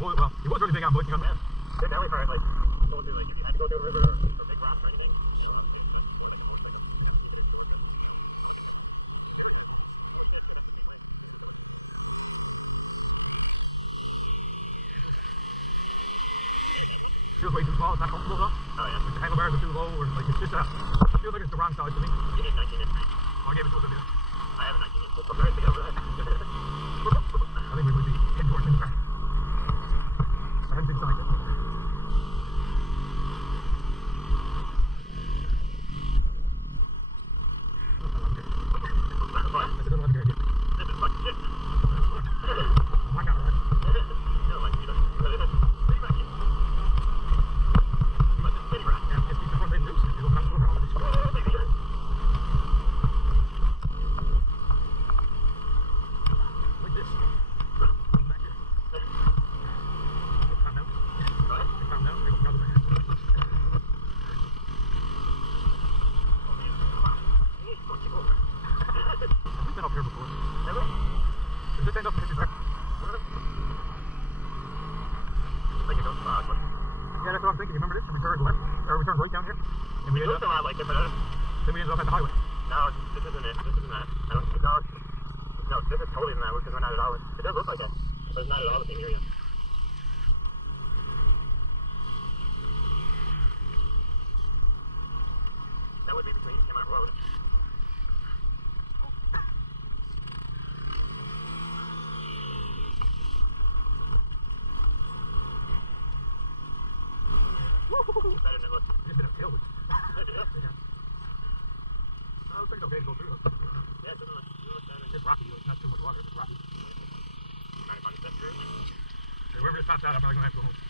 Well, he was really big on bush. Yeah. Did that way for like going through, like if you had to go through a river or big rocks or anything. Feels way too small. It's not comfortable though. Oh yeah. Like the handlebars are too low, or like it's just a. It feels like it's the wrong size to me. You did 19 inch. I gave it to a video. I have a 19 inch. We'll compare it together. I think we would be heading towards the back. I hadn't been signed it. Yeah, that's what I'm thinking. You remember this? We turned left, or we turned right down here. And we ended up like this, then we ended up at the highway. No, this isn't it. This isn't that. I don't think no, this is totally in that route because we're not at all. It does look like that, but it's not at all the same area. That would be between Kmart Road. Better than it looks. You just been a tailwind. Yeah. Oh, it's okay to go through. Yeah, it doesn't look better. It's rocky. It's not too much water. It's rocky. Alright, find the best here. Wherever it stops out, I'm probably going to have to go home.